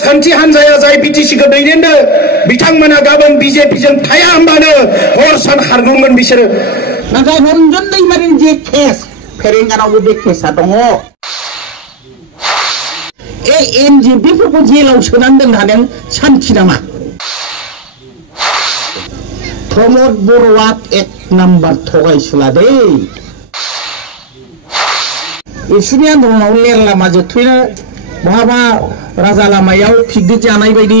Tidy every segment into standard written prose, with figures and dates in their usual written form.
राजखान्थि हान्जाया जाय बिटिसिखौ दैदेनदों बिथांमोना गाबोन बिजेपिजों थाया होनबानो हर सान खारगौमोन बिसोरो। नाथाय रन्जन दैमारिनि जे केस फेरेंगानावबो बे केसा दङ। एनजिपिफोरखौ जेलाव सोनानै दोनहादों सान्थि नामा? प्रमद बर'आ एक नाम्बार थगायसुला दै। इसोरनि आन्दलनाव लेरलामा जोबथैनो बहाबा राजा लामायाव पिकनिक जानाय बायदि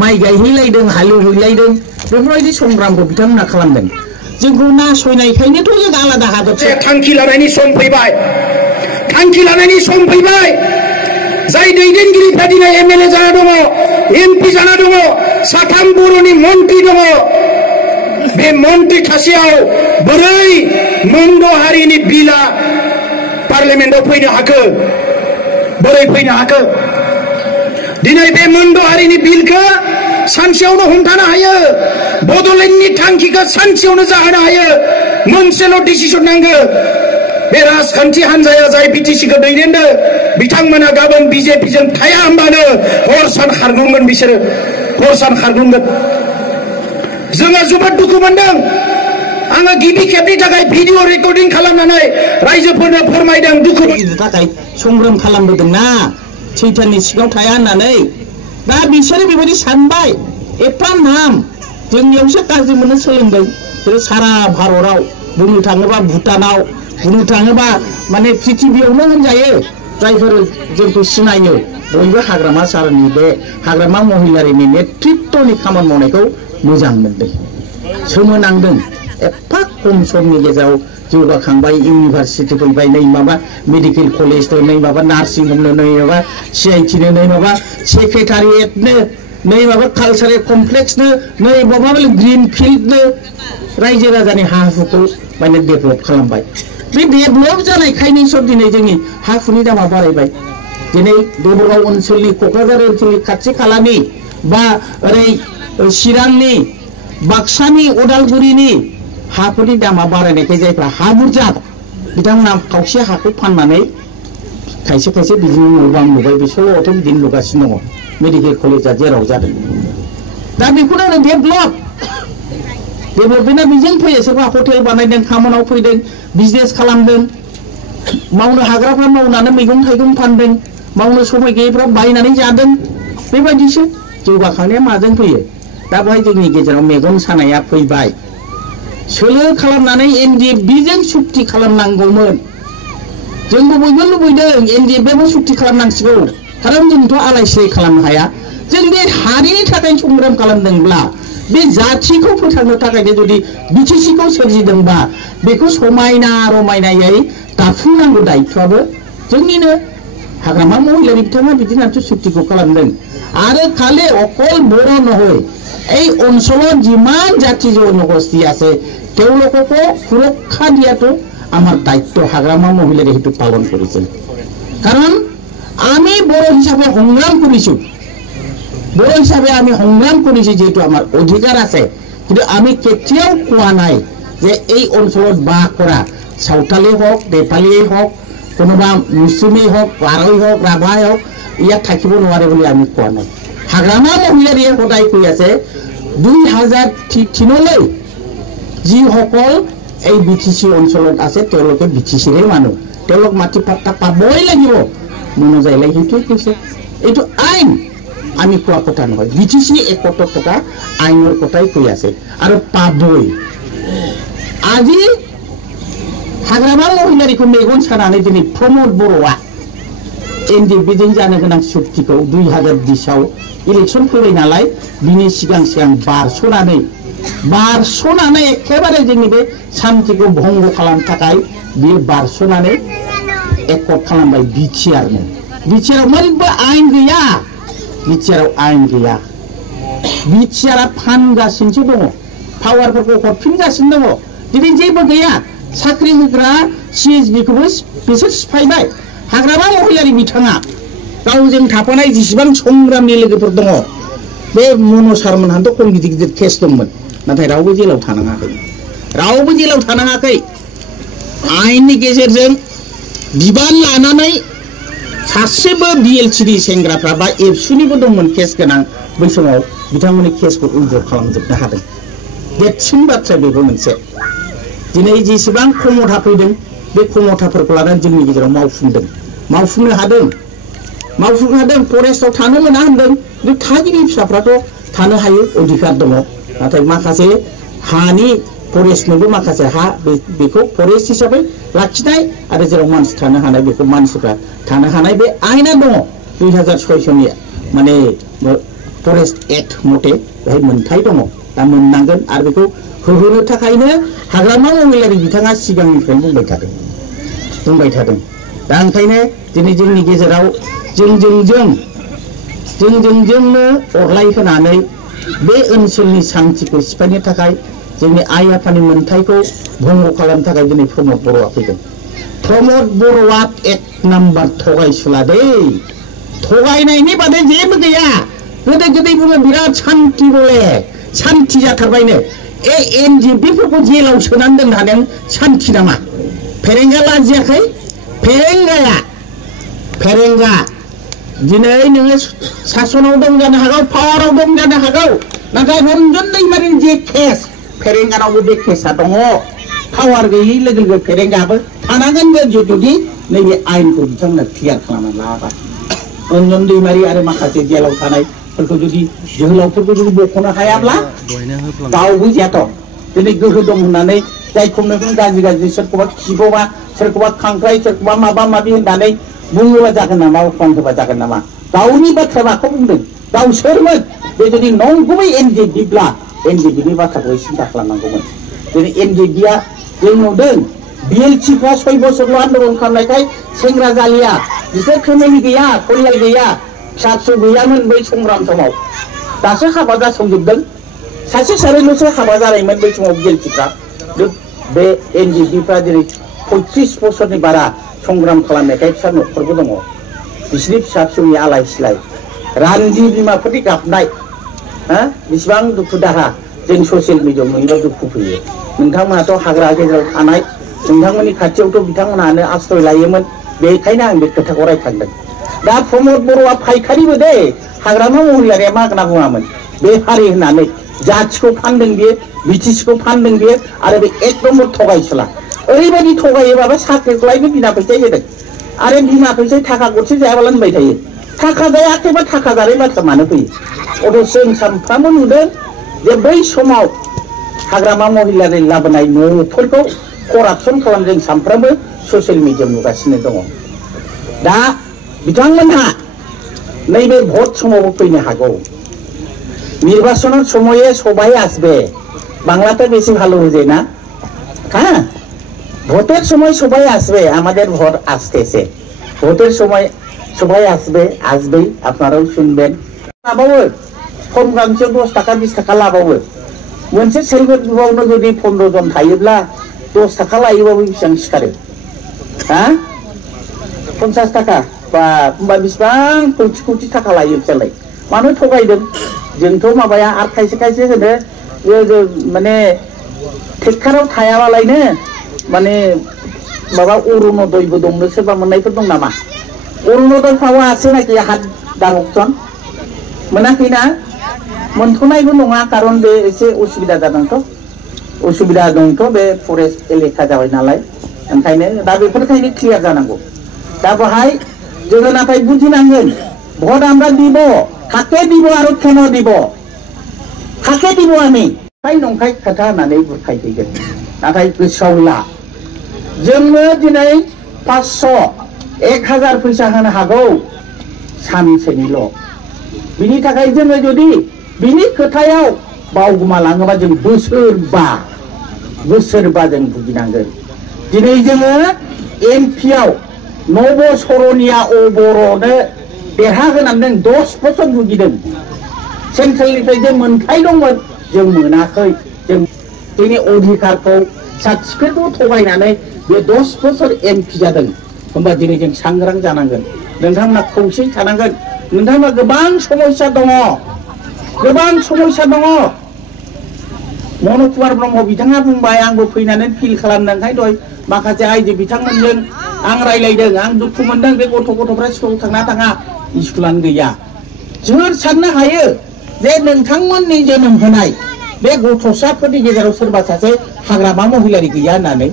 माइ गायहैलायदों हालेवहैलायदों बेफोरबायदि संग्रामखौ बिथांमोना खालामदों। जोंखौ नासयनायखायनोथ' जों आलादा हादरसे थांखि लानायनि सम फैबाय। थांखि लानायनि सम फैबाय। जाय दैदेनगिरिफ्रा दिनै एमएलए जाना दङ, एमपि जाना दङ, साथाम बर'नि मन्त्रि दङ। बे मन्त्रि थासेयाव बोरै मोनद' हारिनि बिला पार्लियामेन्टआव फैनो हाखो? बोरै फैनो हाखो? दिनै बे मोनद' हारिनि बिलखौ सानसेयावनो हमथानो हायो। बड'लेण्डनि थांखिखौ सानसेयावनो जाहोनो हायो। मोनसेल' डिसिसन नांगौ। बे राजखान्थि हान्जाया जाय बिटिसिखौ दैदेनदों बिथांमोना गाबोन बिजेपिजों थाया होनबानो हर सान खारगौमोन बिसोरो। हर सान खारगौमोन। जोङो जोबोद दुखु मोनदों। आङो गिबि खेबनि थाखाय भिडिअ रेकर्डिं खालामनानै रायजोफोरनो फोरमायदों दुखु थाखाय संग्राम खालामबोदोंना सैथाननि सिगाङाव थाया होननानै। दा बिसोरो बेबायदि सानबाय एफा नाम जोंनियावसो गाज्रि मोननो सोलोंबाय। बिसोरो सारा भारताव बुंनो थाङोबा भुटानाव बुंनो थाङोबा माने पृथिबियावनो होनजायो जायफोर जोंखौ सिनायो बयबो हाग्रामा सारनि बे हाग्रामा महिलारिनि नेतृत्वनि खामानि मावनायखौ मोजां मोनदों, सोमोनांदों। एफा खम समनि गेजेराव जौगाखांबाय, इउनिभारसिटि फैबाय, नै माबा मेडिकेल कलेज, नै माबा नार्सिं हमनो, नै माबा CIT नो, नै माबा सेक्रेटारियेटनो, नै माबा कालचारेल कमप्लेक्सनो, नै माबा ग्रिन फिल्डनो रायजो राजानि हा हुखौ माने डेभेलप खालामबाय। बे डेभेलप जानायखायनोसो दिनै जोंनि हा हुनि दामा बारायबाय। दिनै देबरगाव ओनसोलनि, क'क्राझार ओनसोलनि खाथि खालानि बा ओरै चिरांनि, बाक्सानि, उदालगुरिनि हाफोरनि दामा बारायनायखाय जायफ्रा हा बुरजा बिथांमोना खावसे हाखौ फाननानै खायसे खायसे बिदिनो न' बां लुबाय। बिसोरथ' बिदिनो लुगासिनो दङ। मेडिकेल कलेजा जेराव जादों। दा बेखौनो डेभेलपमेन्टआ बेजों फैयो। सोरबा हटेल बानायदों, खामानियाव फैदों, बिजनेस खालामदों। मावनो हाग्राफ्रा मावनानै मैगं थाइगं फानदों, मावनो समाय गैयैफ्रा बायनानै जादों। बेबायदिसो जौगाखांनाया माजों फैयो? दा बेवहाय जोंनि गेजेराव मेगन सानाया फैबाय। सोलो खालामनानै एनडिएफबिजों सुक्ति खालामनांगौमोन। जोंबो बयबो लुबैदों एनडिएफबो सुक्ति खालामनांसिगौ। खारन जोंथ' आलाय सिलाय खालामनो हाया। जों बे हारिनि थाखाय संग्राम खालामदोंब्ला, बे जाथिखौ फोथांनो थाखायनो जुदि बिटिसिखौ सोरजिदोंबा बेखौ समायना रमायनायै दाफुंनांगौ दायित्वआबो जोंनिनो। हाग्रामा महिलारि बिथाङा बिदिनो सुक्तिखौ खालामदों। आरो খালি অকল বড় নহয়, এই অঞ্চলত যিমান জাতি জনগোষ্ঠী আছে তেওঁলোককো সুৰক্ষা দিয়াটো আমাৰ দায়িত্ব। হাগ্ৰামা মহিলাৰে সেইটো পালন কৰিছে। কাৰণ আমি বড় হিচাপে সংগ্ৰাম কৰিছো, বড় হিচাপে আমি সংগ্ৰাম কৰিছো, যেহেতু আমাৰ অধিকাৰ আছে। কিন্তু আমি কেতিয়াও কোৱা নাই যে এই অঞ্চলত বাস কৰা সাঁওতালেই হওক, নেপালীয়েই হওক, কোনোবা মুছলিমেই হওক, পাৰই হওক, ৰাভাই হওক ইয়াত থাকিব নোৱাৰে বুলি আমি কোৱা নাই। হাগ্ৰামা মহিলাৰীয়ে সদায় কৈ আছে 2003লৈ যিসকল এই বিটিচি অঞ্চলত আছে তেওঁলোকে বিটিচিৰে মানুহ, তেওঁলোক মাটি পাট্টা পাবই লাগিব। মনোজাইলাই সেইটোৱে কৈছে। এইটো আইন, আমি কোৱা কথা নহয়। বিটিচি একতৰ কথা আইনৰ কথাই কৈ আছে আৰু পাবই। আজি हाग्रामा महिलारिखौ मेगन सानानै दिनै प्रमद बर'आ एनडिएफबिजों जानो गोनां सुक्तिखौ 2020आव इलेक्सन फैबाय नालाय बिनि सिगां बारस'नानै एखेबारे जोंनि बे सान्थिखौ भंग खालामनो थाखाय बियो बारस'नानै एकर्ड खालामबाय बिटिआरनो। बिटिआराव मोनबो आयेन गैया। बिटिआराव आयेन गैया। बिटिआरा फानगासिनोसो दङ, पावारफोरखौ हरफिनगासिनो दङ। दिनै जेबो गैया। साख्रि होग्रा CSBखौबो बिसोर सिफायबाय। हाग्रामा महिलारि बिथाङा गावजों थाफानाय जेसेबां संग्रामनि लोगोफोर दङ, बे मनज सारमोनहाथ' खम गिदिर गिदिर केस दंमोन, नाथाय रावबो जेलाव थानाङाखै। रावबो जेलाव थानाङाखै। आयेननि गेजेरजों बिबान लानानै सासेबो बिएलसिडि सेंग्राफ्रा बा एबसुनिबो दंमोन केस गोनां बै समाव बिथांमोननि केसखौ उइड्र खालामजोबनो हादों देरसिन बाथ्रा बेबो मोनसे दिनै जेसेबां खमथा फैदों बे खमथाफोरखौ लानानै जोंनि गेजेराव मावफुंनो हादों फरेस्टआव थानो मोना होनदों बे थागिबि फिसाफ्राथ' थानो हायो अधिकार दङ नाथाय माखासे हानि फरेस्टनोबो माखासे हा बेखौ फरेस्ट हिसाबै लाखिनाय आरो जेराव मानसि थानो हानाय बेखौ मानसिफ्रा थानो हानाय बे आयेना दङ 2006 सननि माने फरेस्ट एक्ट मथे बेहाय मोनथाय दङ दा मोननांगोन आरो बेखौ होहोनो थाखायनो हाग्रामा महिलारि बिथाङा सिगांनिफ्रायनो बुंबाय थादों दा ओंखायनो दिनै जोंनि गेजेराव जोंनो अरलाय होनानै बे ओनसोलनि सान्थिखौ सिफायनो थाखाय जोंनि आइ आफानि मोनथायखौ भंग खालामनो थाखाय दिनै प्रमद बर'आ फैदों प्रमद बर'आ एक नाम्बार थगायसुला दै थगायनायनि बादै जेबो गैया गोदै बुङो बिराद सान्थि बले सान्थि जाथारबायनो एनजिपिफोरखौ जेलाव सोनानै दोननो हादों सान्थि नामा फेरेंगा लाजियाखै फेरेंगा दिनै नोङो सासनाव दं जानो हागौ पावाराव दं जानो हागौ नाथाय रन्जन दैमारिनि जे केस फेरेंगानावबो बे केसा दङ पावार गैयै लोगो लोगो फेरेंगाबो थानांगोन जुदि नैबे आयेनखौ बिथांमोना क्लियार खालामना लायाबा रन्जन दैमारि आरो माखासे जेलाव थानायफोरखौ जुदि जोहोलावफोरखौ जुदि बख'नो हायाब्ला गावबो जायाथ' दिनै गोहो दं होननानै जायखौनो गाज्रि सोरखौबा खिगौबा सोरखौबा खांख्राय सोरखौबा माबा माबि होननानै बुङोबा जागोन नामा अफान होबा जागोन नामा गावनि बाथ्रा माखौ बुंदों गाव सोरमोन बे जुदि नंगुबै एनजिपिब्ला एनजिपिनि बाथ्राखौ सिन्था खालामनांगौमोन दिनै एनजिपिया जों नुदों बिएलसिफ्रा 6 बोसोरल' आन्दलन खालामनायखाय सेंग्रा जालिया बिसोर फेमिलि गैया परियाल गैया फिसा फिसौ गैयामोन बै संग्राम समाव दासो हाबा जासावजोबदों सासे सानैल'सो हाबा जानायमोन बै समाव बिएलसिफ्रा बे एनजिपिफ्रा दिनै 35 बोसोरनि बारा संग्राम खालामनायखाय फिसा न'खरबो दङ बिसोरनि फिसा फिसौनि आलाय सिलाय रान्दि बिमाफोरनि गाबनाय बेसेबां दुखु दाहा जों ससियेल मिडियायाव नुयोबा दुखु फैयो नोंथांमोनाथ' हाग्रा गेजेराव थानाय नोंथांमोननि खाथियावथ' बिथांमोनानो आश्रय लायोमोन बेखायनो आं बे खोथाखौ रायखांदों दा प्रमद बर'आ फायखारिबो दे हाग्रामा महिलारिया मा होनना बुङामोन बे हारि होननानै जाथिखौ फानदों बियो बिटिसिखौ फानदों बियो आरो बे एक नम्बर थगायसुला ओरैबायदि थगायोबाबो साख्रिखौ लायनो बिना फैसा होदों आरो बिना फैसा थाखा गरसे जायाबाला होनबाय थायो थाखा जायाखैबा थाखा जानाय बाथ्रा मानो फैयो अथच जों सानफ्रामबो नुदों जे बै समाव हाग्रामा महिलारि लाबोनाय न'फोरखौ करापसन खालामदों सानफ्रामबो ससियेल मिडियायाव नुगासिनो दङ दा बिथांमोनहा नैबे भट समावबो फैनो हागौ निर्वाचনের সময়ে সবাই আসবে বাংলাতে বেশি ভালো বোঝে না হ্যাঁ ভোটের সময় সবাই আসবে আমাদের ভোট আসতেছে ভোটের সময় সবাই আসবেই আপনারাও শুনবেন লাভাবো ফর্ম গাंसे 10 টাকা 20 টাকা লাभाबो मोनसे सेल्फ ग्रुपआवनो जुदि 15 जन थायोब्ला 10 टाका लायोबाबो बेसेबां सिखारो हा 50 टाका बा होमबा बेसेबां कोटि टाका लायो बिसोरलाय मानो थगायदों जोंथ' माबाया आरो खायसे होनो माने टेक्काराव थायाबालायनो माने माबा अरुणोदयबो दंनो सोरबा मोननायफोर दं नामा अरुणोदय पावा আছে नाকি हात दानकजन मोनाखैना मोनथ'नायबो नङा कारन बे एसे उसुबिदा दंथ' बे फरेस्ट एलेखा जाबाय नालाय ओंखायनो दा बेफोरखायनो क्लियार जानांगौ दा बेहाय जोङो नाथाय बुजिनांगोन भट আমরা দিব কাকে দিব আর কেন দিব কাকে দিব আমি তাই नंखाय खोथा होननानै बुरखायफैगोन नाथाय गोसोआव ला जोंनो दिनै 500 1000 फैसा होनो हागौ सानसेनिल' बिनि थाखाय जोङो जुदि बिनि खोथायाव बावगोमालाङोबा जों बोसोरबा जों भुगिनांगोन दिनै जोङो एमपिआव नब सरनिया बर'नो देरहा होनानै 10 बोसोर भुगिदों सेन्ट्रेलनिफ्राय जे मोनथाय दंमोन जों मोनाखै जों जोंनि अधिकारखौ सार्टिफिकेटखौ थगायनानै बे 10 बोसोर एमपि जादों होनबा दिनै जों सांग्रां जानांगोन नोंथांमोना खौसे थानांगोन नोंथांमोना गोबां समस्या दङ मन'कुमार ब्रह्म बिथाङा बुंबाय आंबो फैनानै फिल खालामनांखाय दय माखासे आइजो बिथांमोनजों आं रायलायदों आं दुखु मोनदों बे गथ'फ्रा स्कुलाव थांना थाङा स्कुलानो गैया जों साननो हायो जे नोंथांमोननि जोनोम होनाय बे गथ'साफोरनि गेजेराव सोरबा सासे हाग्रामा महिलारि गैया होननानै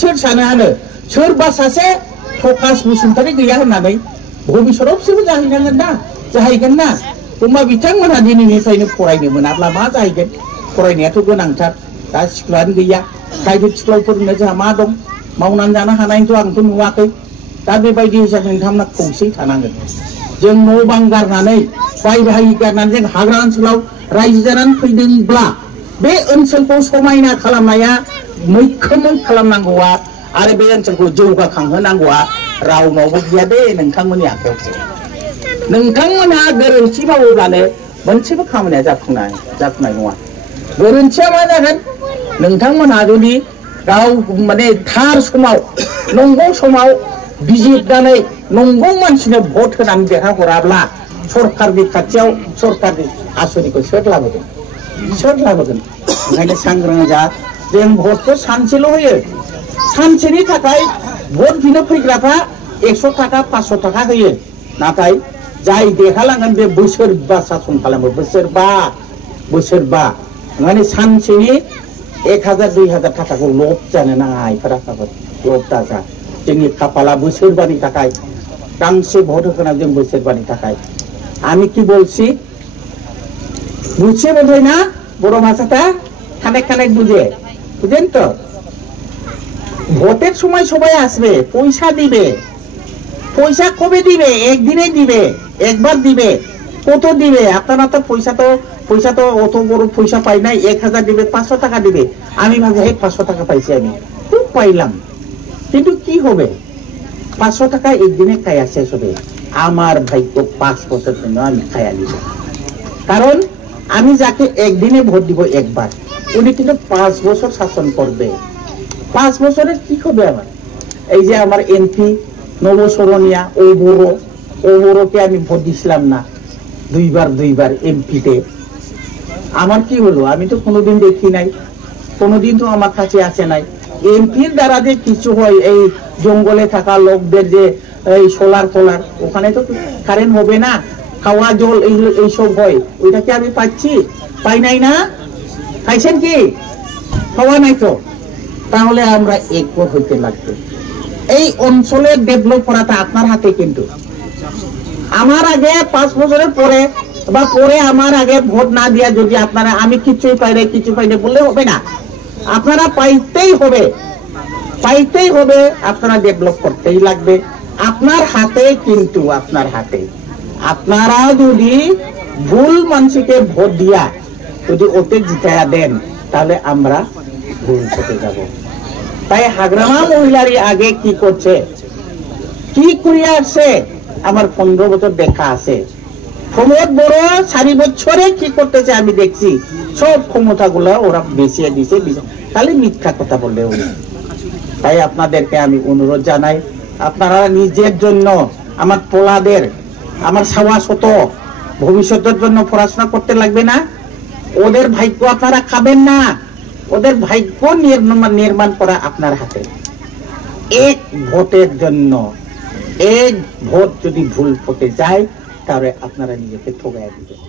सोर सानो हानो सोरबा सासे प्रकाश बसुमतारी गैया होननानै भबिष्यतआव बिसोरबो जाहैगोन ना होमबा बिथांमोनहा दिनैनिफ्रायनो फरायनो मोनाब्ला मा जाहैगोन फरायनायाथ' गोनांथार दा स्कुलानो गैया प्राइभेट स्कुलाव फोरोंनो जोंहा मा दं मावनानै जानो हानायथ' आंथ' नुवाखै दा बेबायदि हिसाबै नोंथांमोना खौसे थानांगोन जों न' बां गारनानै बाय बाहागि गारनानै जों हाग्रा ओनसोलाव रायजो जानानै फैदोंब्ला बे ओनसोलखौ समायना खालामनाया मैखोमै खालामनांगौआ आरो बे ओनसोलखौ जौगाखांहोनांगौआ रावनावबो गैया दे नोंथांमोननि आखायावसो नोंथांमोनहा गोरोन्थि मावोब्लानो मोनसेबो खामानिया जाफुंनाय नङा गोरोन्थिया मा जागोन नोंथांमोनहा जुदि गाव माने थार समाव नंगौ समाव बिजिरनानै नंगौ मानसिनो भट होनानै देरहाहराब्ला सरकारनि खाथियाव सरकारनि आसनिखौ सोर लाबोगोन ओंखायनो सांग्रां जा जों भटखौ सानसेल' होयो सानसेनि थाखाय भट बिनो फैग्राफ्रा 100 थाखा 500 थाखा होयो नाथाय जाय देरहालांगोन बे बोसोरबा सासन खालामो बोसोरबा ओंखायनो सानसेनि 1000-2000 थाखाखौ लब जानो नाङा आइफोराबो लब दाजा जोंनि खाफाला बोसोरबानि थाखाय गांसे भट होना जों बोसोरबानि थाखाय আমি কি বলছি বুঝছে বোধহয় না বড় ভাষাটা খানেক বুঝেন তো ভোটের সময় সবাই আসবে পয়সা দিবে পয়সা কবে দিবে একদিনে দিবে একবার দিবে কত দিবে আপনারা তো পয়সা তো অত বড় পয়সা পাই না 1000 দিবে 500 টাকা দিবে আমি ভাবছি 500 টাকা পাইছি আমি খুব পাইলাম কিন্তু কি হবে 500 টাকা একদিনে খায়া শেষ হবে আমার ভাগ্য 5 বছর জন্য আমি খায়া নিব কারণ আমি যাকে একদিনে ভোট দিব একবার উনি কিন্তু 5 বছর শাসন করবে 5 বছরের কি হবে আমার এই যে আমার এমপি নবসরণিয়া ও বড়কে আমি ভোট দিছিলাম না দুইবার এমপিতে আমার কি হলো আমি তো কোনোদিন দেখি নাই কোনোদিন তো আমার কাছে আসে নাই এমপির দ্বারা যে কিছু হয় এই জঙ্গলে থাকা লোকদের যে এই সোলার ওখানে তো কারেন্ট হবে না খাওয়া জল এই সব হয় ওইটা কি আমি পাই নাই না খাইছেন কি খাওয়া নাই তো তাহলে আমরা একমত হইতে লাগবে এই অঞ্চলের ডেভেলপ করাটা আপনার হাতে কিন্তু আমার আগে 5 বছরের পরে বা পরে আমার আগে ভোট না দিয়া যদি আপনারা আমি কিছুই পাই না বললে হবে না আপনারা পাইতেই হবে আপনারা ডেভেলপ করতেই লাগবে আপনার হাতে কিন্তু আপনারা যদি ভুল মানুষকে ভোট দিয়া যদি ওতে জিতায়া দেন তাহলে আমরা ভুল পথে যাব তাই হাগ্রামা মহিলারই আগে কি করছে কি করিয়া আসছে আমার 15 বছর দেখা আছে প্রমোদ বড় 4 বছরে কি করতেছে আমি দেখছি সব ক্ষমতাগুলো ওরা বেশিয়ে দিছে খালি মিথ্যা কথা বললে উনি তাই আপনাদেরকে আমি অনুরোধ জানাই আপনারা নিজের জন্য আমার পোলাদের আমার সাওয়াশত ভবিষ্যতের জন্য পড়াশোনা করতে লাগবে না ওদের ভাগ্য আপনারা খাবেন না ওদের ভাগ্য নির্মাণ করা আপনার হাতে এক ভোটের জন্য এক ভোট যদি ভুল পথে যায় তাহলে আপনারা নিজেকে ঠকাইয়া দিবেন